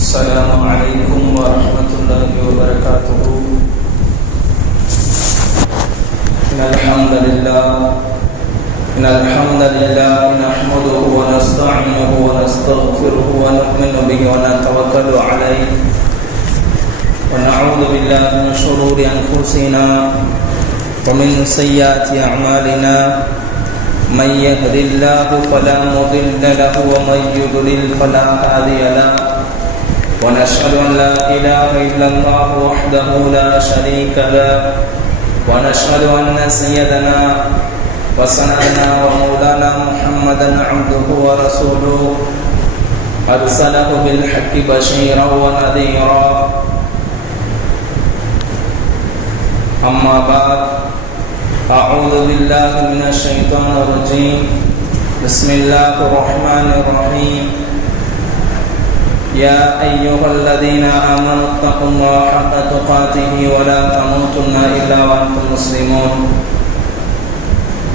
السلام عليكم ورحمة الله وبركاته. إن الحمد لله نحمده ونستعينه ونستغفره ونؤمن به ونتوكل عليه ونعوذ بالله من شرور أنفسنا ومن سيئات أعمالنا. من يهد الله فلا مضل له ومن يضلل فلا هادي له. ونشهد أن لا إله إلا الله وحده لا شريك له. ونشهد أن سيدنا وسندنا ومولانا محمدا عبده ورسوله أرسله بالحق بشيرا ونذيرا. أما بعد، أعوذ بالله من الشيطان الرجيم. بسم الله الرحمن الرحيم. يا أيها الذين آمنوا اتقوا الله حق تقاته ولا تموتن إلا وأنتم مسلمون.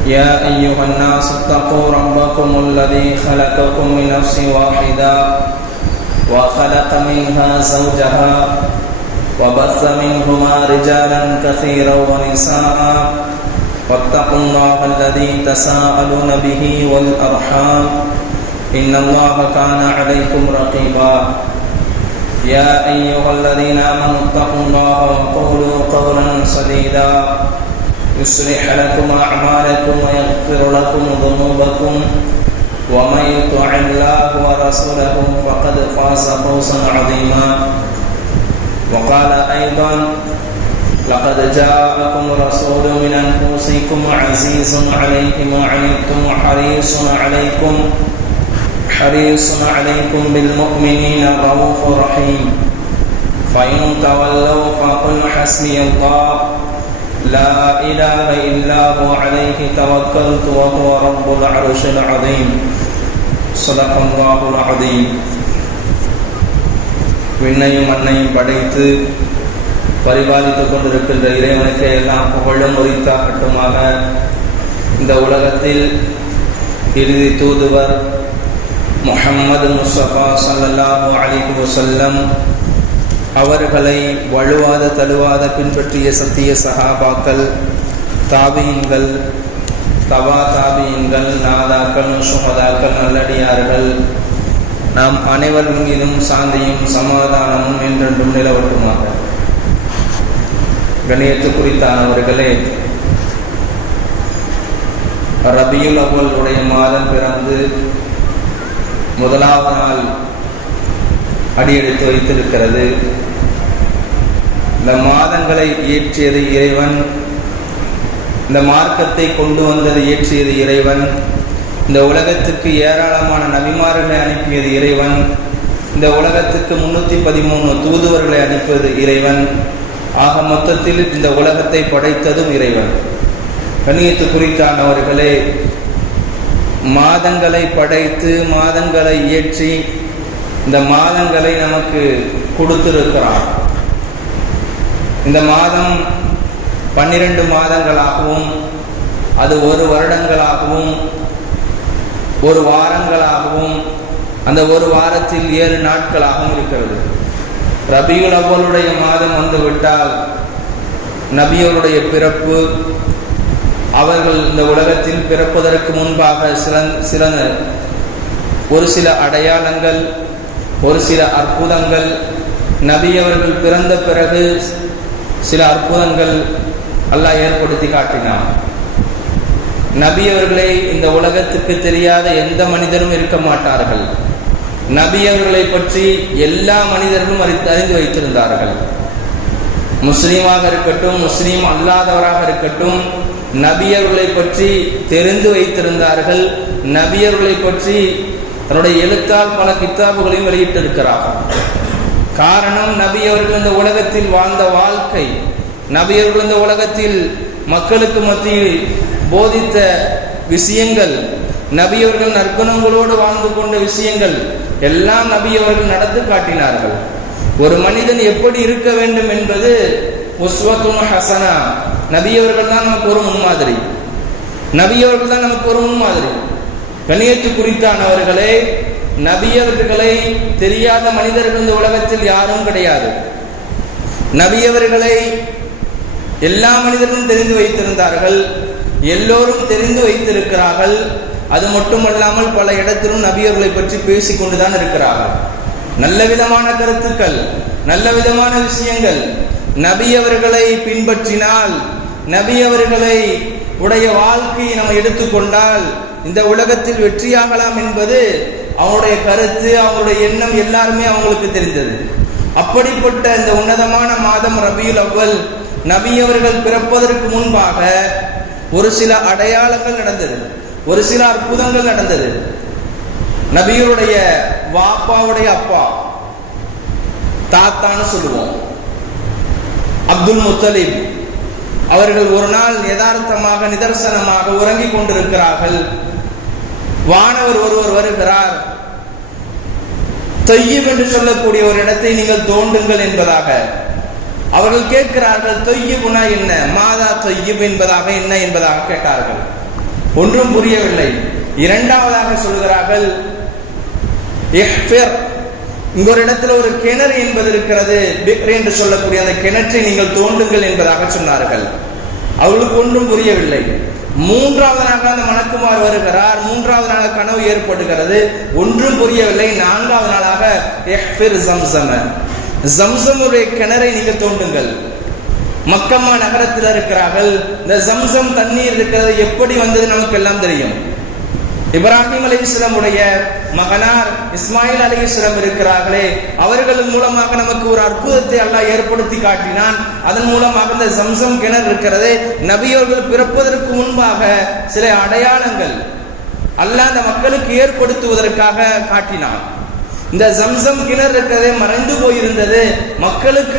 يا أيها الناس اتقوا ربكم الذي خلقكم من نفس واحدة وخلق منها زوجها وبث منهما رجالا كثيرا ونساء واتقوا الله الذي تساءلون به والأرحام إن الله كان عليكم رقيبا. يا أيها الذين آمنوا اتقوا الله وقولوا قولا سديدا يصلح لكم أعمالكم ويغفر لكم ذنوبكم ومن يطع الله ورسوله فقد فاز فوزا عظيما. وقال أيضا: لقد جاءكم رسول من أنفسكم عزيز عليه ما عنتم حريص عليكم بالمؤمنين رؤوف رحيم. فإن تولوا فقل حسبي الله لا إله إلا هو عليه توكلت وهو رب العرش العظيم. صدق الله العظيم. விண்ணையும் மண்ணையும் படைத்து பரிபாலித்துக் கொண்டிருக்கின்ற இறைவனுக்கு எல்லாம் புகழும் உரித்தாகட்டுமாக. இந்த உலகத்தில் இறுதி தூதுவர் முஹம்மது முஸ்தபா ஸல்லல்லாஹு அலைஹி வஸல்லம் அவர்களை வழுவாத தழுவாத பின்பற்றிய சத்திய சஹாபாக்கள், தாபியீன்கள், தபா தாபியீன்கள், நாதாக்கள், சுஹதாக்கள், நல்லடியார்கள், நாம் அனைவர் மீதும் சாந்தியும் சமாதானமும் என்றென்றும் நிலவட்டுமாக. கண்ணியத்து குறித்தானவர்களே, ரபியுல் அவ்வல் உடைய மாதம் பிறந்து முதலாவது நாள் அடியெடுத்து வைத்திருக்கிறது. இந்த மாதங்களை இயற்றியது இறைவன், இந்த மார்க்கத்தை கொண்டு வந்தது இயற்றியது இறைவன், இந்த உலகத்துக்கு ஏராளமான நபிமார்களை அனுப்பியது இறைவன், இந்த உலகத்துக்கு 313 தூதுவர்களை அனுப்பியது இறைவன். ஆக மொத்தத்தில் இந்த உலகத்தை படைத்ததும் இறைவன். கண்ணியத்து குறித்தானவர்களே, மாதங்களை படைத்து மாதங்களை இயற்றி இந்த மாதங்களை நமக்கு கொடுத்திருக்கிறார். இந்த மாதம் 12 மாதங்களாகவும், அது ஒரு வருடங்களாகவும், ஒரு வாரங்களாகவும், அந்த ஒரு வாரத்தில் 7 நாட்களாகவும் இருக்கிறது. ரபியுல் அவ்வலுடைய மாதம் வந்துவிட்டால் நபியருடைய பிறப்பு, அவர்கள் இந்த உலகத்தில் பிறப்பதற்கு முன்பாக ஒரு சில அடையாளங்கள், ஒரு சில அற்புதங்கள், நபியவர்கள் பிறந்த பிறகு சில அற்புதங்கள் அல்லாஹ் ஏற்படுத்தி காட்டினார். நபியவர்களை இந்த உலகத்துக்கு தெரியாத எந்த மனிதரும் இருக்க மாட்டார்கள். நபியவர்களை பற்றி எல்லா மனிதர்களும் அறிந்து வைத்திருந்தார்கள். முஸ்லீமாக இருக்கட்டும், முஸ்லீம் அல்லாதவராக இருக்கட்டும், நபியவர்களை பற்றி தெரிந்து வைத்திருந்தார்கள். நபியவர்களை பற்றி தன்னுடைய எழுத்தால் பல கித்தாபுகளையும் வெளியிட்டிருக்கிறார்கள். காரணம், நபியவர்கள் இந்த உலகத்தில் வாழ்ந்த வாழ்க்கை, நபியவர்கள் இந்த உலகத்தில் மக்களுக்கு மத்தியில் போதித்த விஷயங்கள், நபியவர்கள் நற்குணங்களோடு வாழ்ந்து கொண்ட விஷயங்கள் எல்லாம் நபியவர்கள் நடந்து காட்டினார்கள். ஒரு மனிதன் எப்படி இருக்க வேண்டும் என்பது உஸ்வத்துன் ஹசனா, நபியவர்கள் தான் நமக்கு ஒரு முன்மாதிரி, நபியவர்கள் தான் நமக்கு ஒரு முன்மாதிரி. கண்ணியத்து குறித்தானவர்களே, நபியவர்களை தெரியாத மனிதர்கள் இந்த உலகத்தில் யாரும் கிடையாது. நபியவர்களை எல்லா மனிதர்களும் தெரிந்து வைத்திருந்தார்கள், எல்லோரும் தெரிந்து வைத்திருக்கிறார்கள். அது மட்டுமல்லாமல் பல இடத்திலும் நபியவர்களை பற்றி பேசிக் கொண்டுதான் இருக்கிறார்கள். நல்ல விதமான கருத்துக்கள், நல்ல விதமான விஷயங்கள். நபியவர்களை பின்பற்றினால், நபியவர்களை உடைய வாழ்க்கையை நம்ம எடுத்துக்கொண்டால் இந்த உலகத்தில் வெற்றியாகலாம் என்பது அவங்களுடைய கருத்து, அவங்களுடைய எண்ணம் எல்லாருமே அவங்களுக்கு தெரிந்தது. அப்படிப்பட்ட இந்த உன்னதமான மாதம் ரபியுல் அவ்வல், நபியவர்கள் பிறப்பதற்கு முன்பாக ஒரு சில அடையாளங்கள் நடந்தது, ஒரு சில அற்புதங்கள் நடந்தது. நபியுடைய வாப்பாவுடைய அப்பா, தாத்தான்னு சொல்லுவோம், அப்துல் முத்தலிப் அவர்கள் ஒரு நாள் யதார்த்தமாக நிதர்சனமாக உறங்கிக் கொண்டிருக்கிறார்கள். வானவர் ஒருவர் வருகிறார். தொய்யிப் என்று சொல்லக்கூடிய ஒரு இடத்தை நீங்கள் தோண்டுங்கள் என்பதாக அவர்கள் கேட்கிறார்கள். தொய்யிபுனா என்ன, மாதா தொய்யிப் என்பதாக என்ன என்பதாக கேட்டார்கள். ஒன்றும் புரியவில்லை. இரண்டாவதாக சொல்கிறார்கள், இங்க ஒரு இடத்துல ஒரு கிணறு என்பது இருக்கிறது, என்று சொல்லக்கூடிய அந்த கிணற்றை நீங்கள் தோண்டுங்கள் என்பதாக சொன்னார்கள். அவர்களுக்கு ஒன்றும் புரியவில்லை. மூன்றாவது நாள் அந்த மணக்குமார் வருகிறார். மூன்றாவது நாள் கனவு ஏற்படுகிறது, ஒன்றும் புரியவில்லை. நான்காவது நாளாக ஜம்சமுடைய கிணறை நீங்கள் தோண்டுங்கள். மக்கமா நகரத்தில் இருக்கிறார்கள். இந்த ஜம்சம் தண்ணீர் இருக்கிறது எப்படி வந்தது நமக்கு எல்லாம் தெரியும். இப்ராஹிம் அலைஹிஸ்ஸலாம் உடைய மகனார் இஸ்மாயில் அலைஹிஸ்ஸலாம் இருக்கிறார்களே, அவர்கள் மூலமாக நமக்கு ஒரு அற்புதத்தை அல்லாஹ் ஏற்படுத்தி காட்டினான். அதன் மூலமாக இந்த ஜம்சம் கிணறு இருக்கிறது. நபியவர்கள் பிறப்பதற்கு முன்பாக சில அடையாளங்கள் அல்லாஹ் அந்த மக்களுக்கு ஏற்படுத்துவதற்காக காட்டினான். இந்த ஜம்சம் கிணறு இருக்கிறதே மறைந்து போயிருந்தது. மக்களுக்கு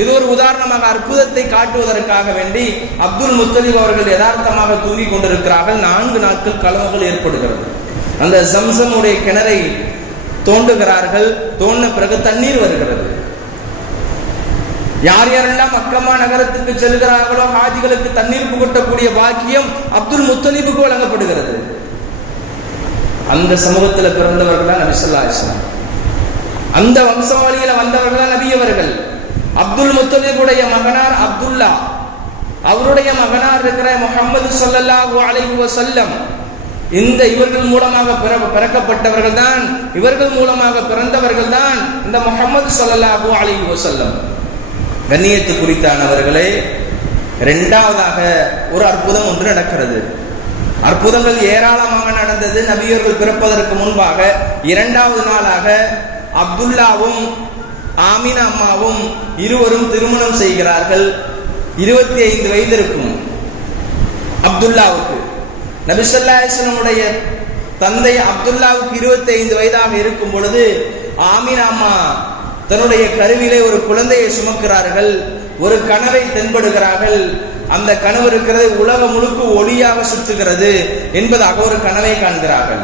இது ஒரு உதாரணமாக அற்புதத்தை காட்டுவதற்காக வேண்டி அப்துல் முத்தலிப் அவர்கள் யதார்த்தமாக தூங்கிக் கொண்டிருக்கிறார்கள். 4 நாட்கள் கலவுகள் ஏற்படுகிறது. அந்த ஜம்சம் உடைய கிணறை தோண்டுகிறார்கள். தோண்டின பிறகு தண்ணீர் வருகிறது. யார் யாரெல்லாம் மக்கமா நகரத்துக்கு செல்கிறார்களோ ஹாஜிகளுக்கு தண்ணீர் புகட்டக்கூடிய பாக்கியம் அப்துல் முத்தலிபுக்கு வழங்கப்படுகிறது. அந்த சமூகத்தில் பிறந்தவர்கள் தான் நபி ஸல்லல்லாஹு அலைஹி வஸல்லம். அந்த வம்சாவளியில வந்தவர்கள் தான் நபியவர்கள். அப்துல் முத்தலிபுடைய மகனார் அப்துல்லா, அவருடைய மகனார் இருக்கிற முஹம்மது ஸல்லல்லாஹு அலைஹி வஸல்லம். இந்த இவர்கள் மூலமாக பிறக்கப்பட்டவர்கள் தான், இவர்கள் மூலமாக பிறந்தவர்கள் தான் இந்த முஹம்மது ஸல்லல்லாஹு அலைஹி வஸல்லம். கண்ணியத்து குறித்தானவர்களே, இரண்டாவதாக ஒரு அற்புதம் ஒன்று நடக்கிறது. அற்புதங்கள் ஏராளமாக நடந்தது நபியர்கள் பிறப்பதற்கு முன்பாக. இரண்டாவது நாளாக அப்துல்லாவும் ஆமினா அம்மாவும் இருவரும் திருமணம் செய்கிறார்கள். 25 வயது இருக்கும் அப்துல்லாவுக்கு. நபி ஸல்லல்லாஹு அலைஹி வஸல்லம் உடைய தந்தை அப்துல்லாவுக்கு 25 வயதாக இருக்கும் பொழுது ஆமினா அம்மா தன்னுடைய கருவிலே ஒரு குழந்தையை சுமக்கிறார்கள். ஒரு கனவை தென்படுகிறார்கள். அந்த கனவு இருக்கிறது உலகம் முழுக்க ஒளியாக சுற்றுகிறது என்பதாக ஒரு கனவை காண்கிறார்கள்.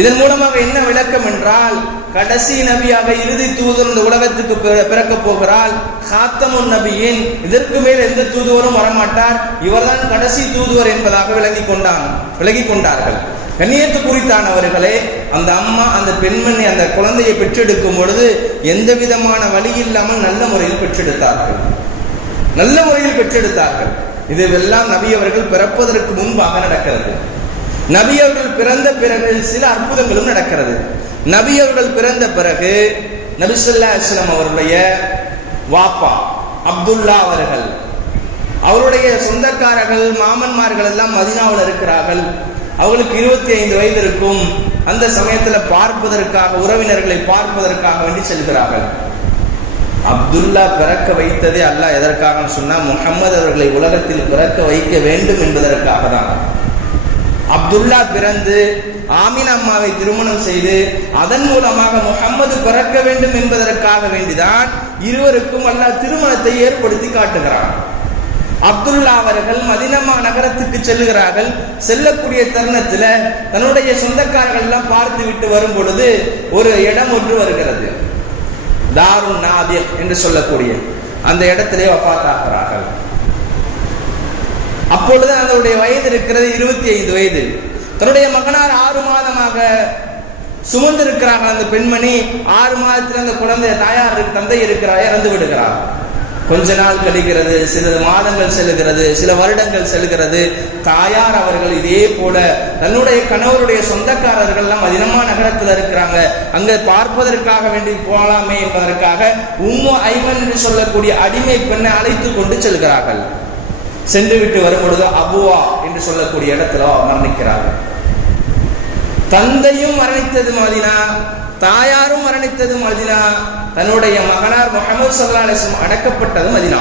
இதன் மூலமாக என்ன விளக்கம் என்றால், கடைசி நபியாக இறுதி தூதர் இந்த உலகத்துக்கு பிறக்க போகிறாள். காத்தமுன் நபியின், இதற்கு மேல் எந்த தூதுவரும் வரமாட்டார், இவர்தான் கடைசி தூதுவர் என்பதாக விலகி கொண்டார்கள். கண்ணியத்து குறித்தானவர்களே, அந்த அம்மா அந்த பெண்மணி அந்த குழந்தையை பெற்றெடுக்கும் பொழுது எந்த விதமான வழி இல்லாமல் நல்ல முறையில் பெற்றெடுத்தார்கள். நல்ல முறையில் பெற்றெடுத்தார்கள். இதுவெல்லாம் நபி அவர்கள் பிறப்பதற்கு முன்பாக நடக்கிறது. நபி அவர்கள் பிறந்த பிறகு சில அற்புதங்களும் நடக்கிறது. நபி அவர்கள் பிறந்த பிறகு நபி ஸல்லல்லாஹு அலைஹி வஸல்லம் அவருடைய வாப்பா அப்துல்லா அவர்கள், அவருடைய சொந்தக்காரர்கள் மாமன்மார்கள் எல்லாம் மதீனாவில் இருக்கிறார்கள். அவர்களுக்கு 25 வயது இருக்கும். அந்த சமயத்தில் பார்ப்பதற்காக, உறவினர்களை பார்ப்பதற்காக வேண்டி செல்கிறார்கள். அப்துல்லா பிறக்க வைத்ததே அல்லாஹ் எதற்காக சொன்னா, முஹம்மது அவர்களை உலகத்தில் பிறக்க வைக்க வேண்டும் என்பதற்காக தான். அப்துல்லா பிறந்து ஆமினா அம்மாவை திருமணம் செய்து அதன் மூலமாக முஹம்மது பிறக்க வேண்டும் என்பதற்காக வேண்டிதான் இருவருக்கும் அல்லாஹ் திருமணத்தை ஏற்படுத்தி காட்டுகிறார். அப்துல்லா அவர்கள் மதீனா நகரத்துக்கு செல்லுகிறார்கள். செல்லக்கூடிய தருணத்தில் தன்னுடைய சொந்தக்காரர்கள் எல்லாம் பார்த்து விட்டு வரும் பொழுது ஒரு இடம் ஒன்று வருகிறது, தாருன் நாதிர் என்று சொல்லக்கூடிய அந்த இடத்திலே வஃபாத்தாகிறார்கள். அப்பொழுது அதனுடைய வயது இருக்கிறது 25 வயது. தன்னுடைய மகனார் 6 மாதமாக சுமந்து இருக்கிறார்கள். அந்த பெண்மணி 6 மாதத்தில் அந்த குழந்தை தாயார் தந்தை இருக்கிறார், இறந்து விடுகிறார். கொஞ்ச நாள் கழிக்கிறது, சில மாதங்கள் செல்கிறது, சில வருடங்கள் செல்கிறது. தாயார் அவர்கள் இதே போல தன்னுடைய கணவருடைய சொந்தக்காரர்கள் எல்லாம் மதீனா நகரத்தில் இருக்கிறாங்க, அங்க பார்ப்பதற்காக வேண்டி போகலாமே என்பதற்காக உம்மு ஐமன் என்று சொல்லக்கூடிய அடிமை பெண்ணை அழைத்து கொண்டு செல்கிறார்கள். சென்று விட்டு வரும் பொழுது அபுவா என்று சொல்லக்கூடிய இடத்துல மரணிக்கிறார்கள். தந்தையும் மரணித்தது மதீனா, தாயாரும் மரணித்தது மதீனா, தன்னுடைய மகனார் முஹம்மது ஸல்லல்லாஹு அலைஹி வஸல்லம் அடக்கப்பட்டது மதீனா.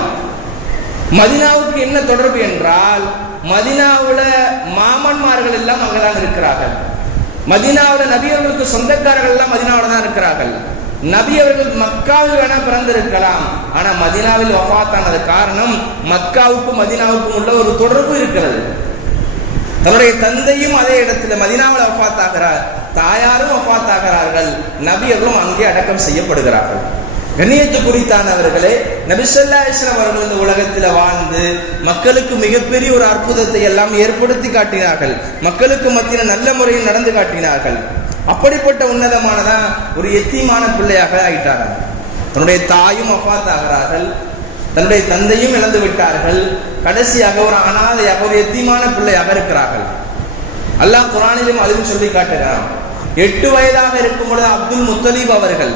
மதீனாவுக்கு என்ன தொடர்பு என்றால், மதீனாவுல மாமன்மார்கள் எல்லாம் அங்கதான் இருக்கிறார்கள். மதீனாவுல நபி அவர்களுக்கு சொந்தக்காரர்கள் எல்லாம் மதீனாவுல தான் இருக்கிறார்கள். நபி அவர்கள் மக்காவில் வேணா பிறந்திருக்கலாம், ஆனா மதீனாவில் வஃபாத்தானது காரணம் மக்காவுக்கும் மதீனாவுக்கும் உள்ள ஒரு தொடர்பு இருக்கிறது. தன்னுடைய தந்தையும் அதே இடத்துல மதீனாவில் வஃபாத் ஆகிறார், தாயாரும் வஃபாத் ஆகிறார்கள், நபி அவர்களும் அங்கே அடக்கம் செய்யப்படுகிறார்கள். கண்ணியத்து குறித்தானவர்களே, நபி ஸல்லல்லாஹு அலைஹி வஸல்லம் அவர்கள் இந்த உலகத்தில் வாழ்ந்து மக்களுக்கு மிகப்பெரிய ஒரு அற்புதத்தை எல்லாம் ஏற்படுத்தி காட்டினார்கள். மக்களுக்கு மத்தியில் நல்ல முறையில் நடந்து காட்டினார்கள். அப்படிப்பட்ட உன்னதமானதான் ஒரு எத்தீமான பிள்ளையாக ஆயிட்டார்கள். தன்னுடைய தாயும் வஃபாத் ஆகிறார்கள், தன்னுடைய தந்தையும் இழந்து விட்டார்கள், கடைசியாக ஒரு அனாதையாக ஒரு எத்தீமான பிள்ளையாக இருக்கிறார்கள். அல்லாஹ் குர்ஆனிலும் அதுவும் சொல்லி காட்டுகிறான். 8 வயதாக இருக்கும் பொழுது அப்துல் முத்தலீப் அவர்கள்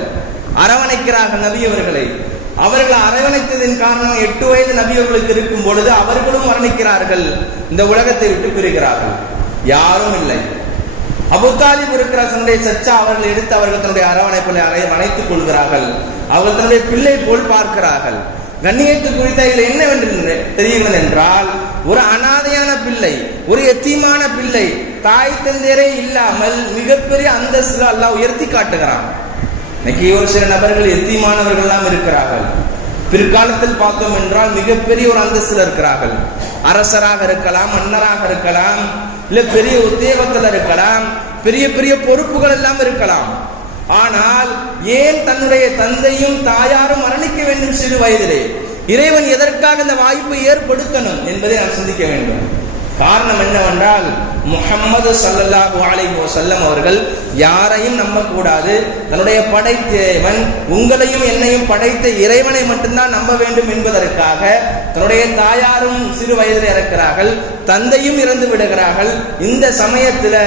அரவணைக்கிறார்கள் நபி அவர்களை. அவர்கள் அரவணைத்ததின் காரணம் 8 வயது நபி அவர்களுக்கு இருக்கும் பொழுது அவர்களும் மரணிக்கிறார்கள், இந்த உலகத்தை விட்டு பிரிகிறார்கள், யாரும் இல்லை. அபூ தாலிப் இருக்கிற தன்னுடைய சச்சா அவர்கள் எடுத்து அவர்கள் தன்னுடைய அரவணைப்பில் அணைத்துக் கொள்கிறார்கள். அவர்கள் தன்னுடைய பிள்ளை போல் பார்க்கிறார்கள். கண்ணியத்து குறித்த இதில் என்னவென்று தெரிகிறது என்றால், ஒரு அனாதையான பிள்ளை, ஒரு எத்தீமான பிள்ளை, தாய் தந்தையரே இல்லாமல் மிகப்பெரிய அந்தஸ்து அல்லாஹ் உயர்த்தி காட்டுகிறான். இன்னைக்கு ஒரு சில நபர்கள் எத்தீமானவர்கள் எல்லாம் இருக்கிறார்கள். பிற்காலத்தில் பார்த்தோம் என்றால் மிகப்பெரிய ஒரு அந்தஸ்தில் இருக்கிறார்கள். அரசராக இருக்கலாம், மன்னராக இருக்கலாம், இல்ல பெரிய உத்தியோகத்தில் இருக்கலாம், பெரிய பெரிய பொறுப்புகள் எல்லாம் இருக்கலாம். ஆனால் ஏன் தன்னுடைய தந்தையும் தாயாரும் மரணிக்க வேண்டும் சிறு வயதிலே? இறைவன் எதற்காக இந்த வாய்ப்பை ஏற்படுத்தணும் என்பதை நாம் சிந்திக்க வேண்டும். காரணம் என்னவென்றால், முஹம்மது ஸல்லல்லாஹு அலைஹி வஸல்லம் அவர்கள் யாரையும் நம்பக்கூடாது. தன்னுடைய படைத்தவன் உங்களையும் என்னையும் படைத்த இறைவனை மட்டும்தான் நம்ப வேண்டும் என்பதற்காக தன்னுடைய தாயாரும் சிறு வயதில் இறக்கிறார்கள், தந்தையும் இறந்து விடுகிறார்கள். இந்த சமயத்தில்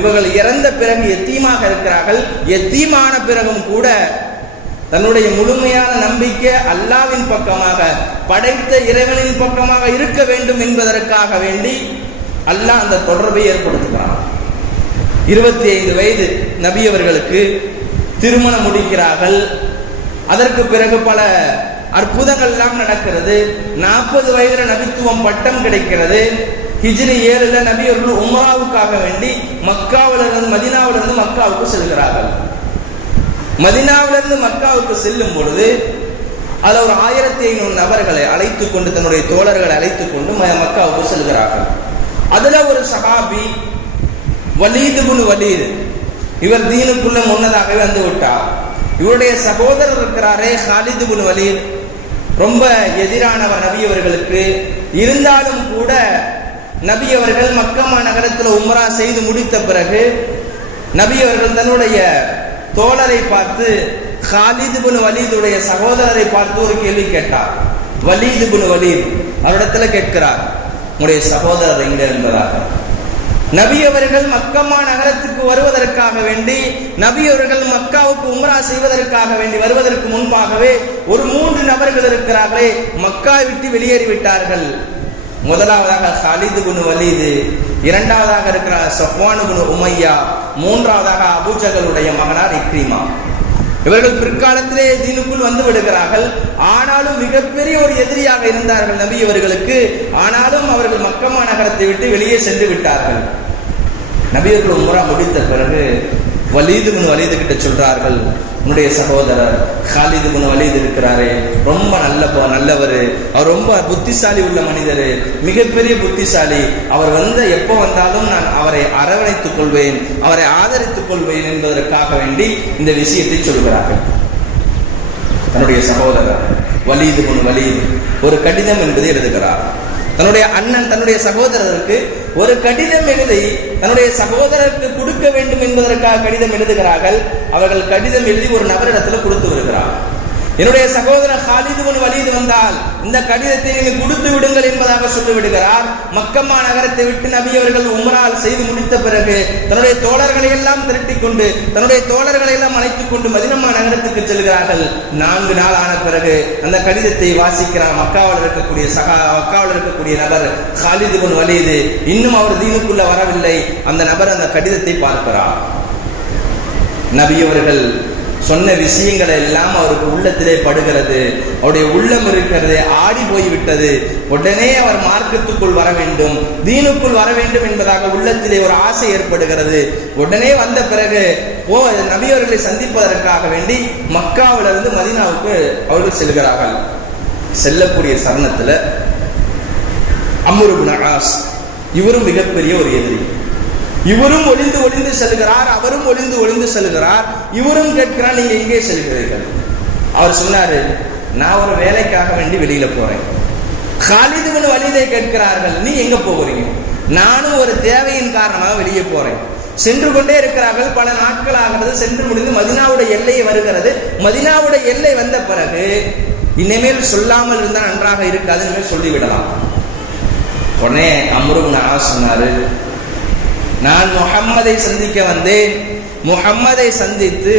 இவர்கள் இறந்த பிறகு எத்தீமாக இருக்கிறார்கள். எத்தீமான பிறகும் கூட தன்னுடைய முழுமையான நம்பிக்கை அல்லாஹ்வின் பக்கமாக, படைத்த இறைவனின் பக்கமாக இருக்க வேண்டும் என்பதற்காக வேண்டி அல்லாஹ் அந்த தொடர்பை ஏற்படுத்துகிறான். 25 வயது நபி அவர்களுக்கு திருமணம் முடிக்கிறார்கள். அதற்கு பிறகு பல அற்புதங்கள் எல்லாம் நடக்கிறது. 40 வயதுல நபித்துவம் பட்டம் கிடைக்கிறது. ஹிஜ்ரி 7ல் நபி அவர்கள் உம்ராவுக்காக வேண்டி மக்காவிலிருந்து மதீனாவிலிருந்து மக்காவுக்கு செல்கிறார்கள். மதீனாவிலிருந்து மக்காவுக்கு செல்லும் பொழுது அதுல ஒரு 1500 நபர்களை அழைத்துக் கொண்டு, தன்னுடைய தோழர்களை அழைத்துக் கொண்டு மக்காவுக்கு செல்கிறார்கள். அதுல ஒரு சஹாபி வலீத் இப்னு வலீத், இவர் தீனுக்குள்ள முன்னதாகவே வந்து விட்டார். இவருடைய சகோதரர் இருக்கிறாரே காலித் இப்னு வலீத், ரொம்ப எதிரானவர் நபி அவர்களுக்கு. இருந்தாலும் கூட நபி அவர்கள் மக்கா நகரத்தில் உம்ரா செய்து முடித்த பிறகு நபி அவர்கள் தன்னுடைய தோழரை பார்த்து, காலித் இப்னு வலீதுடைய சகோதரரை பார்த்து ஒரு கேள்வி கேட்டார். வலீத் இப்னு வலீத் அவரிடத்துல கேட்கிறார், உங்களுடைய சகோதரர் எங்க என்பதாக. நபி அவர்கள் மக்கா நகரத்துக்கு வருவதற்காக வேண்டி, நபி அவர்கள் மக்காவுக்கு உம்ரா செய்வதற்காக வேண்டி வருவதற்கு முன்பாகவே ஒரு 3 நபர்கள் இருக்கிறார்களே மக்காவை விட்டு வெளியேறிவிட்டார்கள். முதலாவதாக காலித் இப்னு வலீத், இரண்டாவதாக இருக்கிற சஃப்வான் இப்னு உமையா, மூன்றாவதாக அபூஜஹலுடைய மகனார் இக்ரிமா. இவர்கள் பிற்காலத்திலே தீனுக்குள் வந்து விடுகிறார்கள். ஆனாலும் மிகப்பெரிய ஒரு எதிரியாக இருந்தார்கள் நபி அவர்களுக்கு. ஆனாலும் அவர்கள் மக்கா நகரத்தை விட்டு வெளியே சென்று விட்டார்கள். நபி அவர்கள் உம்ரா முடித்த பிறகு வலீத் இப்னு வலீத் கிட்ட சொல்றார்கள், உன்னுடைய சகோதரர் காலித் இப்னு வலீத் இருக்கிறாரே, ரொம்ப நல்லவர், அவர் ரொம்ப புத்திசாலி உள்ள மனிதர், மிகப்பெரிய புத்திசாலி. அவர் எப்போ வந்தாலும் நான் அவரை அரவணைத்துக் கொள்வேன், அவரை ஆதரித்துக் கொள்வேன் என்பதற்காக வேண்டி இந்த விஷயத்தை சொல்கிறார்கள். தன்னுடைய சகோதரர் வலீத் இப்னு வலீத் ஒரு கடிதம் என்பதை எழுதுகிறார். தன்னுடைய அண்ணன் தன்னுடைய சகோதரருக்கு ஒரு கடிதம் எழுதி தன்னுடைய சகோதரருக்கு கொடுக்க வேண்டும் என்பதற்காக கடிதம் எழுதுகிறார்கள். அவர்கள் கடிதம் எழுதி ஒரு நபரிடத்துல கொடுத்து வருகிறார். என்னுடைய சகோதரர் காலித் இப்னு வலீத் வந்தால் இந்த கடிதத்தை நீங்கள் கொடுத்து விடுங்கள் என்பதாக சொல்லிவிடுகிறார். மக்கமா நகரத்தை விட்டு நபி அவர்கள் உம்ரால் செய்து முடித்த பிறகு தன்னுடைய தோழர்களை எல்லாம் திரட்டிக் கொண்டு தன்னுடைய தோழர்களை எல்லாம் அழைத்துக் கொண்டு மதீனா நகரத்துக்கு செல்கிறார்கள். 4 நாள் ஆன பிறகு அந்த கடிதத்தை வாசிக்கிறார். மக்காவில் இருக்கக்கூடிய நபர் காலித் இப்னு வலீத். இன்னும் அவர் தீனுக்குள்ள வரவில்லை. அந்த நபர் அந்த கடிதத்தை பார்க்கிறார். நபி அவர்கள் சொன்ன விஷயங்கள் எல்லாம் அவருக்கு உள்ளத்திலே படுகிறது. அவருடைய உள்ளம் இருக்கிறது ஆடி போய்விட்டது. உடனே அவர் மார்க்கத்துக்குள் வர வேண்டும், தீனுக்குள் வர வேண்டும் என்பதாக உள்ளத்திலே ஒரு ஆசை ஏற்படுகிறது. உடனே வந்த பிறகு நபி அவர்களை சந்திப்பதற்காக வேண்டி மக்காவிலிருந்து மதீனாவுக்கு அவர்கள் செல்கிறார்கள். செல்லக்கூடிய சரணத்துல அம்ர் இப்னு ஆஸ், இவரும் மிகப்பெரிய ஒரு எதிரி. இவரும் ஒளிந்து ஒளிந்து செல்கிறார், அவரும் ஒளிந்து ஒளிந்து செல்கிறார். இவரும் கேட்கிறார், நீங்க எங்கே செல்கிறீர்கள்? அவர் சொன்னாரு, நான் ஒரு வேலைக்காக வேண்டி வெளியில போறேன். காலித் இப்னு வலீதை கேட்கிறார்கள், நீ எங்க போகிறீங்க? நானும் ஒரு தேவையின் காரணமாக வெளியே போறேன். சென்று கொண்டே இருக்கிறார்கள். பல நாட்கள் ஆகிறது. சென்று முடிந்து மதீனாவுடைய எல்லையை வருகிறது. மதீனாவுடைய எல்லை வந்த பிறகு இனிமேல் சொல்லாமல் இருந்தால் நன்றாக இருக்காது, இனிமேல் சொல்லிவிடலாம். உடனே அம்ர் இப்னு ஆஸ் சொன்னாரு, நான் முஹம்மதை சந்திக்க வந்தேன். முஹம்மதை சந்தித்து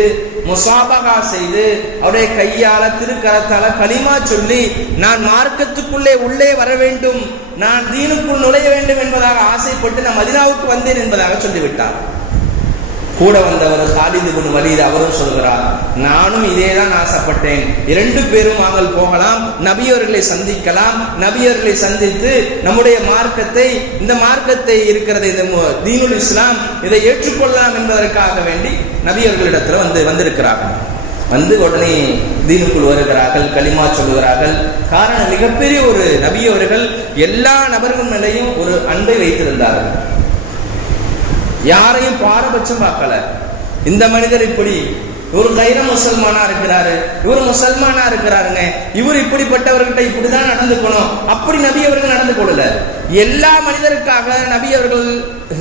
முசாபகா செய்து அவருடைய கையால திருக்கரத்தால கலிமா சொல்லி நான் மார்க்கத்துக்குள்ளே உள்ளே வர வேண்டும், நான் தீனுக்குள் நுழைய வேண்டும் என்பதாக ஆசைப்பட்டு நான் மதீனாவுக்கு வந்தேன் என்பதாக சொல்லிவிட்டார். கூட வந்தவர் காலித் இப்னு வலீத் அவரும் சொல்கிறார், நானும் இதேதான் ஆசைப்பட்டேன். 2 பேரும் நாங்கள் போகலாம், நபியவர்களை சந்திக்கலாம், நபியவர்களை சந்தித்து நம்முடைய மார்க்கத்தை, இந்த மார்க்கத்தை இருக்கிறது இந்த தீனுல் இஸ்லாம், இதை ஏற்றுக்கொள்ளலாம் என்பதற்காக வேண்டி நபியவர்களிடத்துல வந்திருக்கிறார்கள். வந்து உடனே தீனுக்குள் வருகிறார்கள், கலிமா சொல்லுகிறார்கள். காரணம், மிகப்பெரிய ஒரு நபியவர்கள் எல்லா நபர்கள் மேலையும் ஒரு அன்பை வைத்திருந்தார்கள். யாரையும் பாரபட்சம் பார்க்கல. இந்த மனிதர் இப்படி, ஒரு கைர முசல்மானா இருக்கிறாரு, இவர் முசல்மானா இருக்கிறாருங்க, இவர் இப்படிப்பட்டவர்கிட்ட இப்படிதான் நடந்துக்கணும், அப்படி நபி அவர்கள் நடந்து கொள்ளல. எல்லா மனிதருக்காக நபி அவர்கள்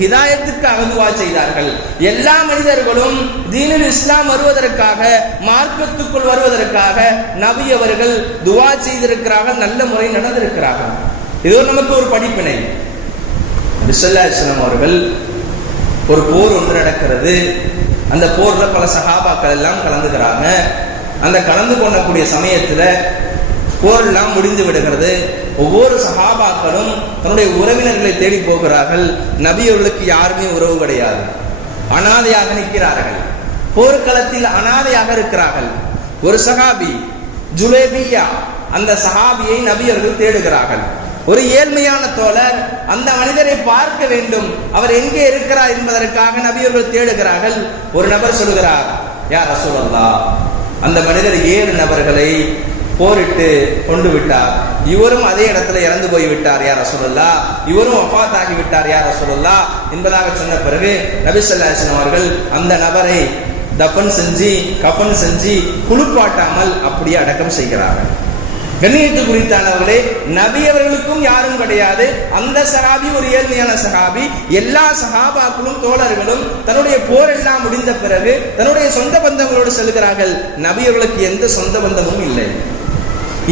ஹிதாயத்துக்காக துவா செய்தார்கள். எல்லா மனிதர்களும் தீனுல் இஸ்லாம் வருவதற்காக, மார்க்கத்துக்குள் வருவதற்காக நபி அவர்கள் துவா செய்திருக்கிறார்கள், நல்ல முறை நடந்திருக்கிறார்கள். இது நமக்கு ஒரு படிப்பினை. ஸல்லல்லாஹு அலைஹி வஸல்லம் அவர்கள் ஒரு போர் ஒன்று நடக்கிறது. அந்த போர்ல பல சஹாபாக்கள் எல்லாம் கலந்துக்கிறாங்க. அந்த கலந்து கொள்ளக்கூடிய சமயத்துல போர் எல்லாம் முடிந்து விடுகிறது. ஒவ்வொரு சஹாபாக்களும் தன்னுடைய உறவினர்களை தேடி போகிறார்கள். நபி அவர்களுக்கு யாருமே உறவு கிடையாது, அனாதையாக நிற்கிறார்கள். போர்க்களத்தில் அனாதையாக இருக்கிறார்கள். ஒரு சஹாபி ஜுலேபியா, அந்த சஹாபியை நபி அவர்கள் தேடுகிறார்கள். ஒரு ஏழ்மையான தோழர் அந்த மனிதரை பார்க்க வேண்டும், அவர் எங்கே இருக்கிறார் என்பதற்காக நபியர்கள் தேடுகிறார்கள். ஒரு நபர் சொல்கிறார், யா ரசூலல்லாஹ், அந்த மனிதர் 7 நபர்களை போரிட்டு கொண்டு விட்டார், இவரும் அதே இடத்துல இறந்து போய்விட்டார் யா ரசூலல்லாஹ், இவரும் வஃபாத் ஆகிவிட்டார் யா ரசூலல்லாஹ் என்பதாக சொன்ன பிறகு நபி ஸல்லல்லாஹு அலைஹி வஸல்லம் அவர்கள் அந்த நபரை தஃபன் செஞ்சு கஃபன் செஞ்சு குளிப்பாட்டாமல் அப்படியே அடக்கம் செய்கிறார்கள். கண்ணியத்து குறித்தானவர்களே, நபி அவர்களுக்கும் யாரும் கிடையாது. அந்த சஹாபி ஒரு ஏழ்மையான சஹாபி. எல்லா சஹாபாக்களும் தோழர்களும் தன்னுடைய போர் எல்லாம் முடிந்த பிறகு தன்னுடைய சொந்த பந்தங்களோடு செல்கிறார்கள். நபி அவர்களுக்கு எந்த சொந்த பந்தமும் இல்லை,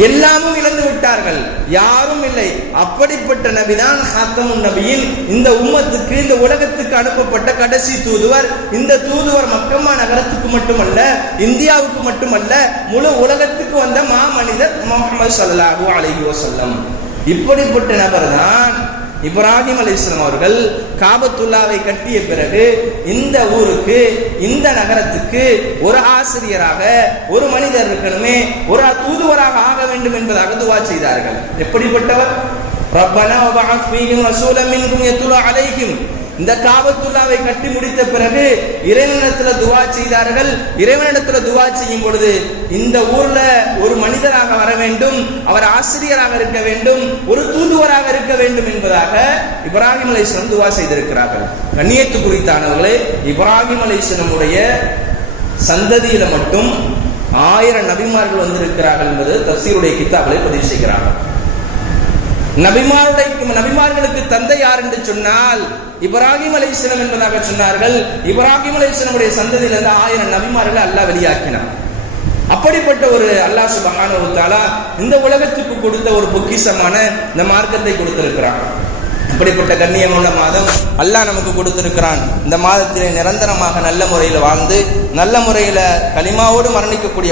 எல்லாமும் இழந்து விட்டார்கள், யாரும் இல்லை. அப்படிப்பட்ட நபிதான் ஹாத்தமுன் நபியின், இந்த உம்மத்துக்கு, இந்த உலகத்துக்கு அனுப்பப்பட்ட கடைசி தூதுவர். இந்த தூதுவர் மக்கமா நகரத்துக்கு மட்டுமல்ல, இந்தியாவுக்கு மட்டுமல்ல, முழு உலகத்துக்கு வந்த மாமனிதர் முஹம்மது ஸல்லல்லாஹு அலைஹி வஸல்லம். இப்படிப்பட்ட நபர் தான் இப்ராஹிம் அலைஹிஸ்ஸலாம் அவர்கள் காபத்துல்லாவை கட்டிய பிறகு இந்த ஊருக்கு, இந்த நகரத்துக்கு ஒரு ஆசிரியராக ஒரு மனிதர் இருக்கணுமே, ஒரு தூதுவராக ஆக வேண்டும் என்பதாக துவா செய்தார்கள். எப்படிப்பட்டவர்? ரப்பனா வபஅத் ஃபீஹிம் ரசூலன் மின்ஹும் யத்லு அலைஹிம். இந்த காபத்துல்லாவை கட்டி முடித்த பிறகு இறைவனிடத்துல துவா செய்தார்கள். இறைவனிடத்துல துவா செய்யும் பொழுது இந்த ஊர்ல ஒரு மனிதராக வர வேண்டும், அவர் ஆசிரியராக இருக்க வேண்டும், ஒரு தூதுவராக இருக்க வேண்டும் என்பதாக இப்ராஹிம் அலைஹிஸ்ஸலாம் துவா செய்திருக்கிறார்கள். கண்ணியத்து குறித்தானவர்களே, இப்ராஹிம் அலைஹிஸ்ஸலாமுடைய சந்ததியில மட்டும் 1000 நபிமார்கள் வந்திருக்கிறார்கள் என்பது தஃசீருடைய கிதாபிலே பதிவு செய்கிறார்கள். நபிமார்களுக்கு தந்தை யார் என்று சொன்னால் இப்ராஹிம் அலைஹிஸ்ஸலாம் என்பதாக சொன்னார்கள். இப்ராஹிம் அலைஹிஸ்ஸலாமுடைய சந்ததியிலிருந்து 1000 நபிமார்களை அல்லாஹ் வெளியாக்கினார். அப்படிப்பட்ட ஒரு அல்லாஹ் சுப்ஹானஹு வ தஆலா இந்த உலகத்துக்கு கொடுத்த ஒரு பொக்கிஷமான இந்த மார்க்கத்தை கொடுத்திருக்கிறான். அப்படிப்பட்ட கண்ணியமுள்ள மாதம் அல்லாஹ் நமக்கு கொடுத்திருக்கிறான். இந்த மாதத்திலே நிரந்தரமாக நல்ல முறையில் வாழ்ந்து நல்ல முறையில் கலிமாவோடு மரணிக்கக்கூடிய